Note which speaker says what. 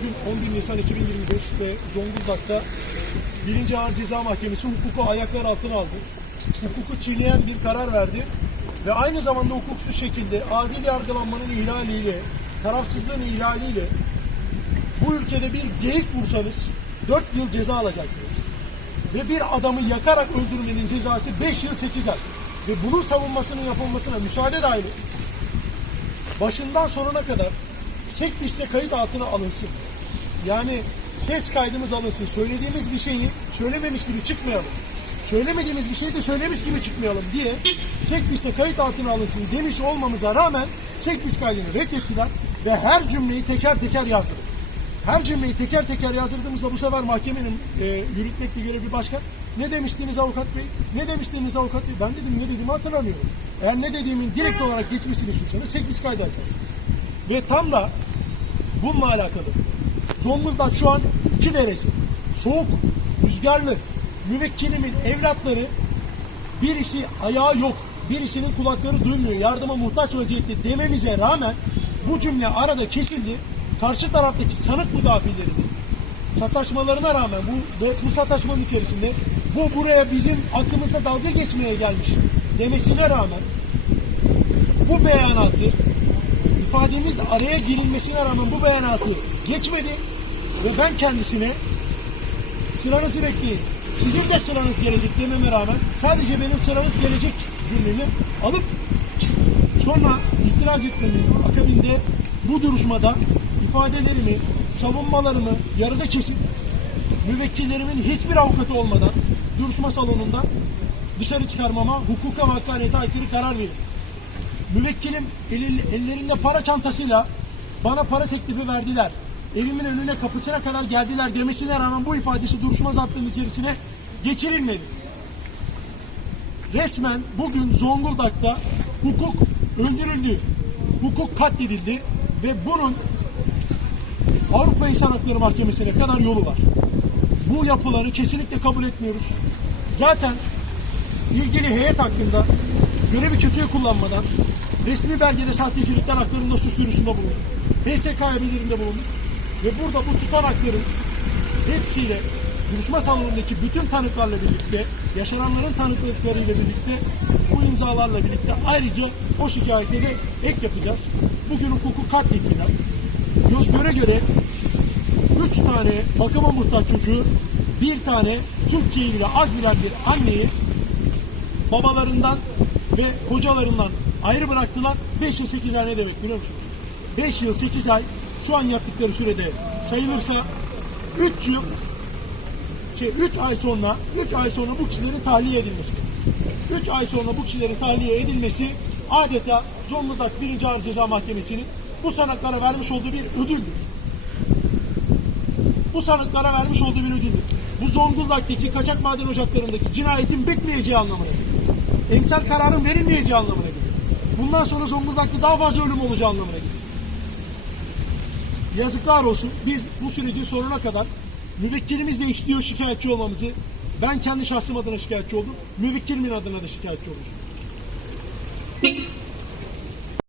Speaker 1: bugün 11 Nisan 2025'te Zonguldak'ta 1. Ağır Ceza Mahkemesi hukuku ayaklar altına aldı. Hukuku çiğneyen bir karar verdi. Ve aynı zamanda hukuksuz şekilde adil yargılanmanın ihlaliyle, tarafsızlığın ihlaliyle bu ülkede bir geyik vursanız 4 yıl ceza alacaksınız. Ve bir adamı yakarak öldürmenin cezası 5 yıl 8 ay. Ve bunun savunmasının yapılmasına müsaade dahil başından sonuna kadar sekbiste kayıt altına alınsın. Yani ses kaydımız alınsın. Söylediğimiz bir şeyi söylememiş gibi çıkmayalım. Söylemediğimiz bir şeyi de söylemiş gibi çıkmayalım diye sekbiste kayıt altına alınsın demiş olmamıza rağmen sekbis kaydını reddettiler ve her cümleyi teker teker yazdırdık. Her cümleyi teker teker yazdırdığımızda bu sefer mahkemenin e, yürütmekle görevi başkan. Ne demiştiniz avukat bey? Ne demiştiniz avukat bey? Ben dedim ne dediğimi hatırlamıyorum. Eğer ne dediğimin direkt olarak geçmesini istiyorsanız sekbis kaydı açarsınız. Ve tam da bununla alakalı. Zonguldak şu an 2 derece. Soğuk, rüzgarlı. Müvekkilimin evlatları birisi ayağı yok, birisinin kulakları duymuyor, yardıma muhtaç vaziyette dememize rağmen bu cümle arada kesildi. Karşı taraftaki sanık müdafileri sataşmalarına rağmen bu, bu sataşmanın içerisinde bu buraya bizim aklımızda dalga geçmeye gelmiş demesine rağmen bu beyanatı ifademiz araya girilmesine rağmen bu beyanatı geçmedi ve ben kendisine sıranızı bekleyin. Sizin de sıranız gelecek dememe rağmen sadece benim sıranız gelecek cümlemi alıp sonra itiraz etmemin akabinde bu duruşmada ifadelerimi, savunmalarımı yarıda kesip müvekkillerimin hiçbir avukatı olmadan duruşma salonunda dışarı çıkarmama hukuka ve hakkaniyete aykırı karar verir. Müvekkilim ellerinde para çantasıyla bana para teklifi verdiler. Evimin önüne kapısına kadar geldiler demesine rağmen bu ifadesi duruşma zaptının içerisine geçirilmedi. Resmen bugün Zonguldak'ta hukuk öldürüldü. Hukuk katledildi ve bunun Avrupa İnsan Hakları Mahkemesi'ne kadar yolu var. Bu yapıları kesinlikle kabul etmiyoruz. Zaten ilgili heyet hakkında görevi kötüye kullanmadan resmi belgede sahtecilikler haklarında suç duyurusunda bulunduk. PSK'ya bildirimde bulunduk. Ve burada bu tutanakların hepsiyle duruşma salonundaki bütün tanıklarla birlikte, yaşananların tanıklıklarıyla birlikte, bu imzalarla birlikte ayrıca o şikayete de ek yapacağız. Bugün hukuku katlettiler. Göz göre göre üç tane bakıma muhtaç çocuğu, bir tane Türkiye'yi bile az bilen bir anneyi babalarından ve kocalarından ayrı bıraktılar. 5 yıl 8 ay ne demek biliyor musunuz? 5 yıl 8 ay şu an yaptıkları sürede sayılırsa 3 yıl şey 3 ay sonra 3 ay sonra bu kişilerin tahliye edilmesi. 3 ay sonra bu kişilerin tahliye edilmesi adeta Zonguldak 1. Ağır Ceza Mahkemesi'nin bu sanıklara vermiş olduğu bir ödüldür. Bu sanıklara vermiş olduğu bir ödüldür. Bu Zonguldak'taki kaçak maden ocaklarındaki cinayetin bitmeyeceği anlamına geliyor. Emsal kararın verilmeyeceği anlamına geliyor. Bundan sonra Zonguldak'ta daha fazla ölüm olacağı anlamına geliyor. Yazıklar olsun. Biz bu sürecin sonuna kadar müvekkilimiz de istiyor şikayetçi olmamızı. Ben kendi şahsım adına şikayetçi oldum. Müvekkilimin adına da şikayetçi olacağım.